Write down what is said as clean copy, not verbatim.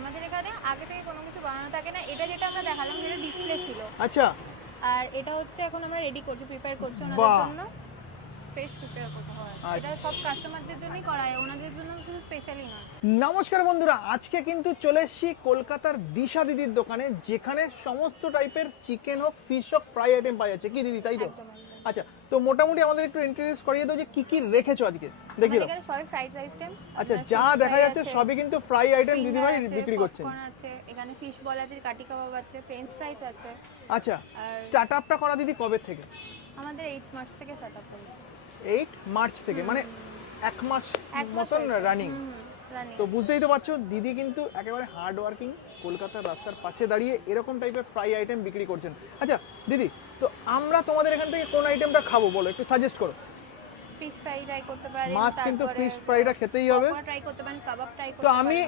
আমাদের এখানে আগে থেকে কোনো কিছু বানানো থাকে না। এটা যেটা আমরা দেখালাম যেটা ডিসপ্লে ছিল। আচ্ছা, আর এটা হচ্ছে এখন আমরা রেডি করছি, প্রিপেয়ার করছি ওনাদের বাহ। জন্য। ফ্রেশ প্রিপেয়ার করতে হয়। এটা সব কাস্টমারদের জন্যই করা হয়, ওনাদের জন্য শুধু স্পেশালি নয়। নমস্কার বন্ধুরা, আজকে কিন্তু চলে এসেছি কলকাতার দিশা দিদির দোকানে, যেখানে সমস্ত টাইপের চিকেন হোক, ফিশ হোক, ফ্রাই আইটেম পাওয়া যাচ্ছে। কি দিদি, তাই তো? একদম, একদম। আচ্ছা, তো মোটামুটি আমাদের একটু ইন্ট্রোডিউস করিয়ে দাও যে কি কি রেখেছো আজকে, দেখি আমাদের দাও। এখানে সবই ফ্রাইড আইটেম। আচ্ছা, যা দেখা যাচ্ছে সবই কিন্তু ফ্রাই আইটেম দিদিভাই বিক্রি করছেন। পপকর্ন আছে, এখানে ফিশ বল আছে, কাটি কাবাব আছে, ফ্রেঞ্চ ফ্রাইস আছে। আচ্ছা, আর- স্টার্ট আপটা করা দিদি কবে থেকে? আমাদের 8 মার্চ থেকে সেট আপ করেছি। 8 মার্চ থেকে, মানে এক মাস মতন রানিং। রানিং। তো বুঝতেই তো পারছো, দিদি কিন্তু একেবারে হার্ড ওয়ার্কিং, কলকাতার রাস্তার পাশে দাঁড়িয়ে এরকম টাইপের ফ্রাই আইটেম বিক্রি করছেন। আচ্ছা দিদি, তো আমরা তোমাদের এখান থেকে কোন আইটেমটা খাবো বলো, একটু সাজেস্ট করো। ফিশ ফ্রাই ট্রাই করতে পারেন, মাছ কিন্তু ফিশ ফ্রাইটা খেতেই হবে। ট্রাই করতে পারেন, কাবাব ট্রাই করতে তো পারেন। আমি